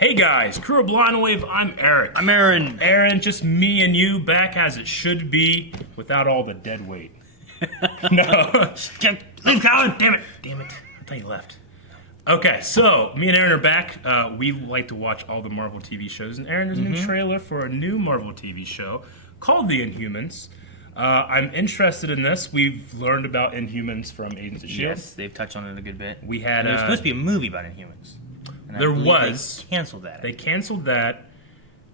Hey guys, Crew of Blind Wave, I'm Eric. I'm Aaron. Aaron, just me and you, back as it should be, without all the dead weight. No. Leave Colin! Damn it. I thought you left. Okay, so, me and Aaron are back. We like to watch all the Marvel TV shows, and Aaron, there's a new trailer for a new Marvel TV show called The Inhumans. I'm interested in this. We've learned about Inhumans from Agents of S.H.I.E.L.D. Yes, they've touched on it a good bit. We had There was supposed to be a movie about Inhumans. And There I believe was. They canceled that. They canceled that,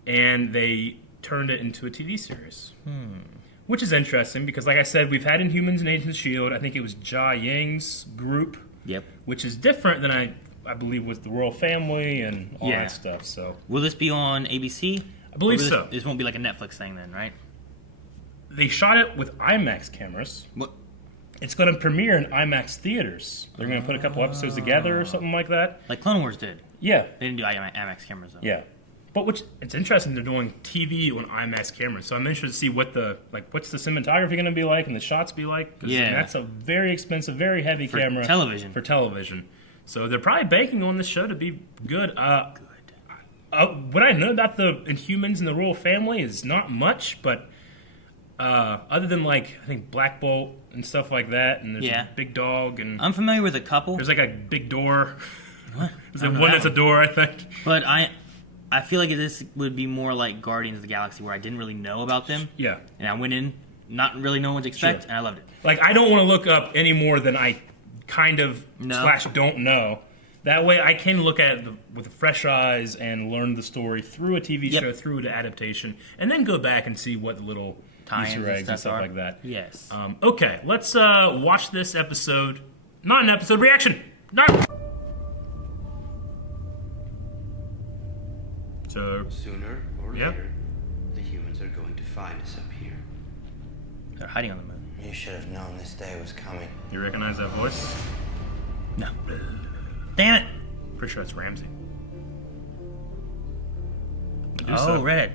and they turned it into a TV series. Which is interesting, because like I said, we've had Inhumans and Agents of S.H.I.E.L.D. I think it was Jia Yang's group. Yep. Which is different than I believe with the royal family and all Yeah. that stuff. So Will this be on ABC? I believe Or will so. This won't be like a Netflix thing then, right? They shot it with IMAX cameras. What? It's going to premiere in IMAX theaters. They're going to put a couple episodes together or something like that. Like Clone Wars did. Yeah, They didn't do IMAX cameras though. yeah. But it's interesting they're doing TV on IMAX cameras. So I'm interested to see what's the cinematography going to be like and the shots be like. 'Cause, Yeah. that's a very expensive, very heavy For camera television. For television. So they're probably banking on this show to be good. What I know about the Inhumans and the royal family is not much, but other than like I think Black Bolt and stuff like that, and there's Yeah. a big dog, and I'm familiar with a couple, there's like a big door. What? There's I don't know one that that's a door, I think. but I feel like this would be more like Guardians of the Galaxy, where I didn't really know about them, Yeah. and I went in not really knowing what to expect, Sure. and I loved it. Like, I don't want to look up any more than I kind of No. / don't know. That way I can look at it with fresh eyes and learn the story through a TV Yep. show, through an adaptation, and then go back and see what the little Tie-ins Easter and eggs and stuff stuff are. like that. Yes. Okay, let's watch this episode. Not an episode, reaction! Not... So, Sooner or Yep. later, the humans are going to find us up here. They're hiding on the moon. You should have known this day was coming. you recognize that voice? No. Damn it! Pretty sure it's Ramsey. I do Oh, so. red.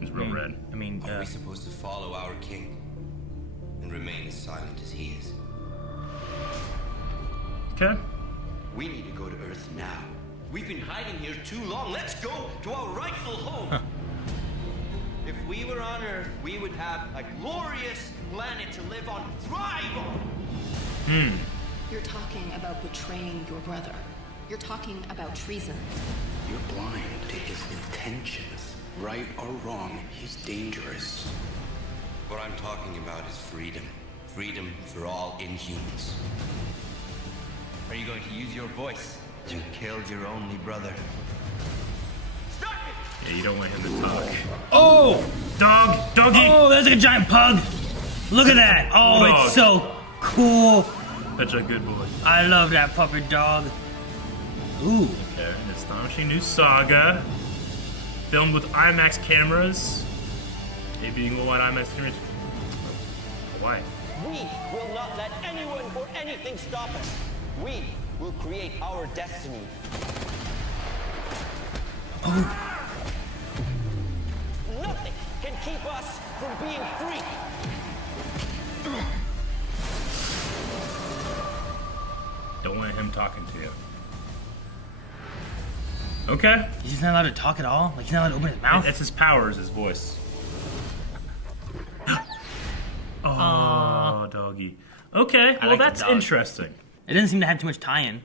It's real red. I mean, Are we supposed to follow our king and remain as silent as he is? Okay. We need to go to Earth now. We've been hiding here too long. Let's go to our rightful home. If we were on Earth, we would have a glorious planet to live on, thrive on. You're talking about betraying your brother. You're talking about treason. You're blind to his intentions. Right or wrong, he's dangerous. What I'm talking about is freedom. Freedom for all Inhumans. Are you going to use your voice to kill your only brother? Stop it! Yeah, you don't want him to talk. oh! Doggy! Oh, that's like a giant pug! Look at that! Oh, Dog. it's so cool! Such a good boy. I love that puppet dog. Ooh. Okay, it's astonishing new saga. Filmed with IMAX cameras. A being worldwide IMAX cameras. Why? We will not let anyone or anything stop us. We will create our destiny. Nothing can keep us from being free. Don't want him talking to you. Okay. He's just not allowed to talk at all? Like, he's not allowed to open his mouth? That's his power, is his voice. Oh, doggy. Okay, well like the that's dog. interesting. It doesn't seem to have too much tie-in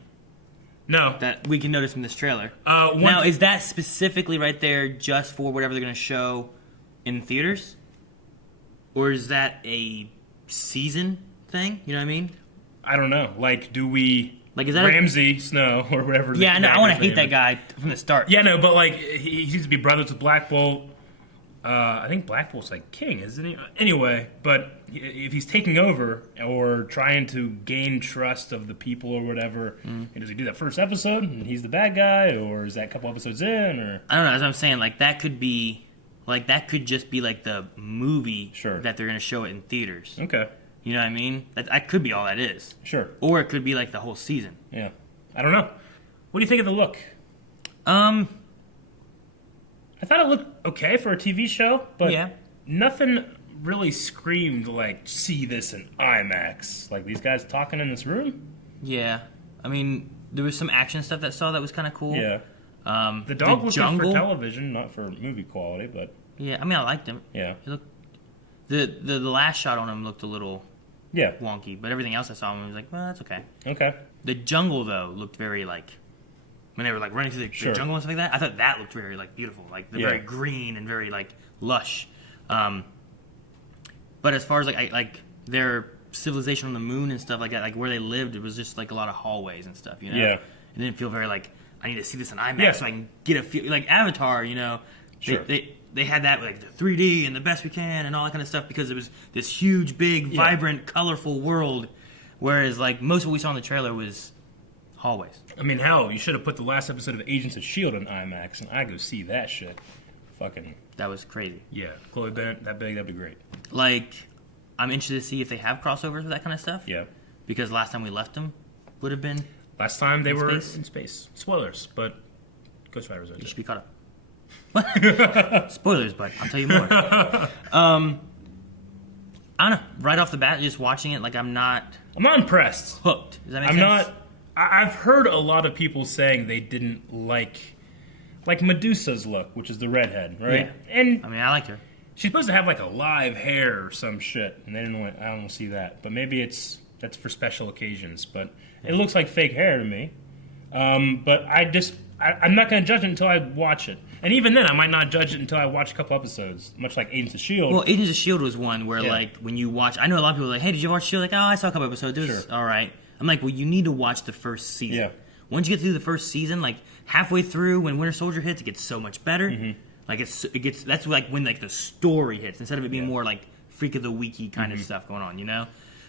No. that we can notice from this trailer. One Now, thi- is that specifically right there just for whatever they're going to show in theaters? Or is that a season thing? You know what I mean? I don't know. Like, do we... Like, is that Ramsey Snow, or whatever. the Yeah, no, I want to actor's hate that name guy from the start. is. Yeah, no, but like, he seems to be brothers with Black Bolt. I think Black Bolt's like king, isn't he? Anyway, but if he's taking over or trying to gain trust of the people or whatever, does he do that first episode and he's the bad guy, or is that a couple episodes in, or... I don't know, as I'm saying, like, that could be... Like, that could just be, like, the movie Sure. that they're going to show it in theaters. Okay, You know what I mean? That could be all that is. sure. Or it could be, like, the whole season. Yeah. I don't know. What do you think of the look? I thought it looked okay for a TV show, but Yeah. nothing really screamed like, see this in IMAX. Like, these guys talking in this room? Yeah. I mean, there was some action stuff that was kind of cool. Yeah. The dog looked good jungle, for television, not for movie quality, but yeah, I mean, I liked him. yeah. He looked, the last shot on him looked a little Yeah. wonky, but everything else I saw him was like, well, that's okay. Okay. The jungle though looked very like when they were like running through the jungle and stuff like that. I thought that looked very like beautiful, like very green and very like lush. But as far as like their civilization on the moon and stuff like that, like where they lived, it was just like a lot of hallways and stuff. You know, Yeah. It didn't feel very like I need to see this in IMAX Yeah. so I can get a feel like Avatar. You know, Sure. They had that like the 3D and the best we can and all that kind of stuff because it was this huge, big, vibrant, colorful world. Whereas like most of what we saw in the trailer was hallways. I mean, hell, you should have put the last episode of Agents of S.H.I.E.L.D. on IMAX, and I go see that shit. Fucking, That was crazy. yeah. Chloe Bennett, that big, that'd be great. Like, I'm interested to see if they have crossovers with that kind of stuff. Yeah. Because last time we left them would have been. Last time they In were space? in space. Spoilers, but Ghost Rider was You okay. should be caught up. What? Spoilers, but I'll tell you more. I don't know. Right off the bat, just watching it, like I'm not I'm not impressed. hooked. Does that make I'm sense? not. I've heard a lot of people saying they didn't like Medusa's look, which is the redhead, right? Yeah. And I mean, I liked her. she's supposed to have like a live hair or some shit, and they didn't want. I don't see that, but maybe that's for special occasions. But it looks like fake hair to me. But I'm not going to judge it until I watch it, and even then, I might not judge it until I watch a couple episodes. Much like Agents of S.H.I.E.L.D. Well, Agents of S.H.I.E.L.D. was one where, Yeah. like, when you watch... I know a lot of people are like, hey, did you watch S.H.I.E.L.D.? Like, oh, I saw a couple episodes. It was Sure. all right. I'm like, well, you need to watch the first season. Yeah. Once you get through the first season, like, halfway through, when Winter Soldier hits, it gets so much better. Mm-hmm. Like, it gets... That's, like, when, like, the story hits, instead of it being more, like, Freak of the Weeky kind Mm-hmm. of stuff going on, you know?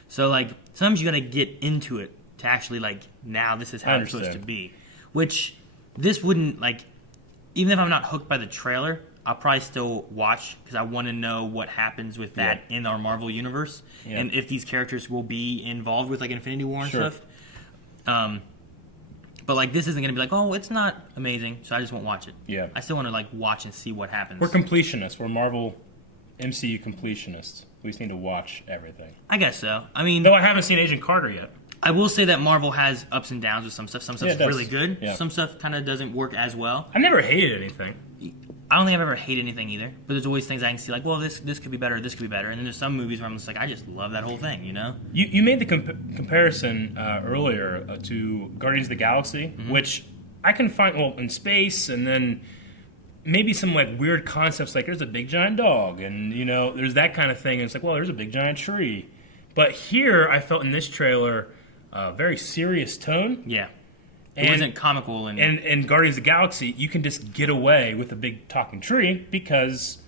So, like, sometimes you gotta get into it to actually, like, now this is how I it's supposed to understand. be. Which, this wouldn't, like... Even if I'm not hooked by the trailer, I'll probably still watch because I want to know what happens with that in our Marvel universe Yeah. and if these characters will be involved with like Infinity War and Sure. stuff. But like this isn't going to be like, oh, it's not amazing, so I just won't watch it. Yeah. I still want to like watch and see what happens. We're completionists. We're Marvel MCU completionists. We just need to watch everything. I guess so. I mean, Though I haven't seen Agent Carter yet. I will say that Marvel has ups and downs with some stuff. Some stuff's it does. really good. Yeah. Some stuff kind of doesn't work as well. I never hated anything. I don't think I've ever hated anything either. But there's always things I can see like, well, this could be better, this could be better. And then there's some movies where I'm just like, I just love that whole thing, you know? You made the comparison earlier to Guardians of the Galaxy, which I can find, well, in space, and then maybe some like weird concepts like there's a big giant dog, and you know, there's that kind of thing. And it's like, well, there's a big giant tree. But here, I felt in this trailer, very serious tone. Yeah. It wasn't comical and in Guardians of the Galaxy, you can just get away with a big talking tree because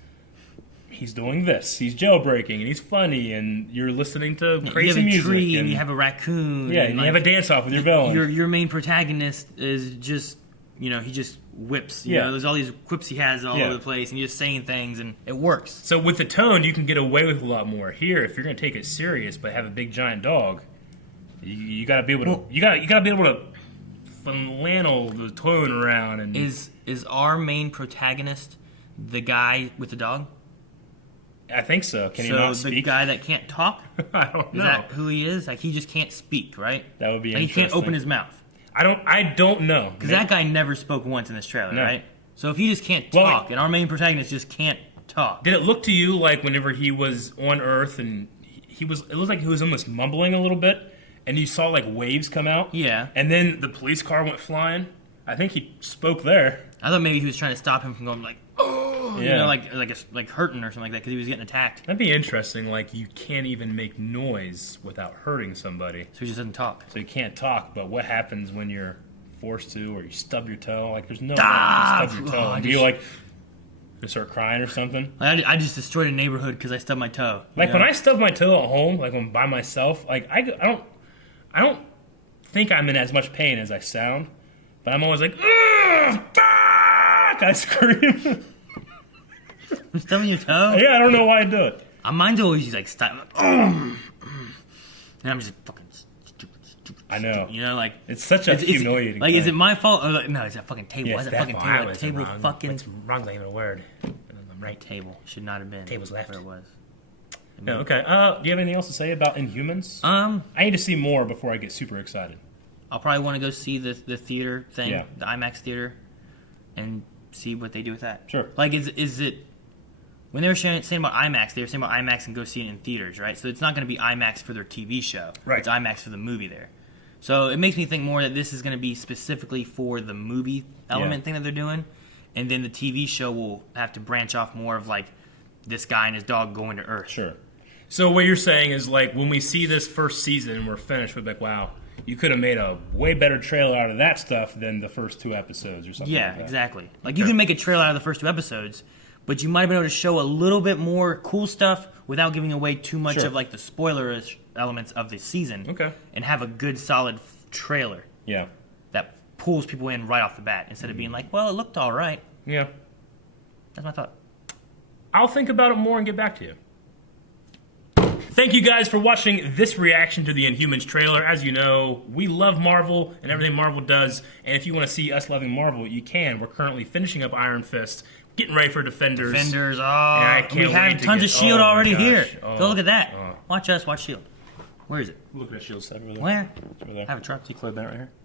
he's doing this. He's jailbreaking, and he's funny, and you're listening to you crazy have a music. tree and you have a raccoon. yeah, and you have a dance-off with your villain. Your main protagonist is just, you know, he just whips. You Yeah. know, there's all these quips he has all Yeah. over the place, and he's just saying things, and it works. So with the tone, you can get away with a lot more. Here, if you're going to take it serious but have a big giant dog, you got to be able to you got to be able to flannel the tone around. And Is our main protagonist the guy with the dog? I think so. Can he so not the speak? guy that can't talk? I don't Is know. that who he is? Like he just can't speak, right? That would be like, he can't interesting. open his mouth. I don't know. Because that guy never spoke once in this trailer, No. right? So if he just can't Well, talk, and our main protagonist just can't talk. Did it look to you like whenever he was on Earth and he was? It looked like he was almost mumbling a little bit, and you saw like waves come out. Yeah. And then the police car went flying. I think he spoke there. I thought maybe he was trying to stop him from going like, oh, you Yeah. know, like hurting or something like that because he was getting attacked. That'd be interesting. Like you can't even make noise without hurting somebody, So he just doesn't talk. so you can't talk. But what happens when you're forced to, or you stub your toe? Like there's no way Ah, you stub your toe. oh, I Do you just- like just start crying or something? Like, I just destroyed a neighborhood because I stubbed my toe. you Like know? when I stub my toe at home, like when I'm by myself, like I don't think I'm in as much pain as I sound, but I'm always like, ugh, fuck! I scream. I'm stubbing your toe? Yeah, I don't know why I do it. Mine's always like, stop. And I'm just fucking stupid. I know. You know, like. It's such a humiliating Like, is thing. it my fault? Or like, no, it's that fucking table. Yeah, Why is it's that fucking that table? fault. That It's table wrong. fucking. It's wrong's not even a word. I'm right. Table. Should not have been. Table's left. Where it was. Yeah, okay. Do you have anything else to say about Inhumans? I need to see more before I get super excited. I'll probably want to go see the theater thing, Yeah. the IMAX theater. and see what they do with that. Sure. Like, is it when they were saying about IMAX? They were saying about IMAX and go see it in theaters, right? So it's not going to be IMAX for their TV show. Right. It's IMAX for the movie there. So it makes me think more that this is going to be specifically for the movie element thing that they're doing, and then the TV show will have to branch off more of like this guy and his dog going to Earth. Sure. So what you're saying is, like, when we see this first season and we're finished, we're like, wow, you could have made a way better trailer out of that stuff than the first 2 episodes or something Yeah, like that. exactly. Like, you can make a trailer out of the first 2 episodes, but you might have been able to show a little bit more cool stuff without giving away too much Sure. of, like, the spoilerish elements of the season. Okay. And have a good, solid trailer Yeah. that pulls people in right off the bat instead of being like, well, it looked all right. Yeah. That's my thought. I'll think about it more and get back to you. Thank you guys for watching this reaction to the Inhumans trailer. As you know, we love Marvel and everything Marvel does, and if you want to see us loving Marvel, you can. We're currently finishing up Iron Fist, getting ready for Defenders. Defenders, I can't we wait have to tons get- of S.H.I.E.L.D. oh my already gosh. here. Oh. Go look at that. Oh. Watch us, watch S.H.I.E.L.D. Where is it? Look at that shield set over there. Where? Over there. I have a truck. See Chloe Bennett right here?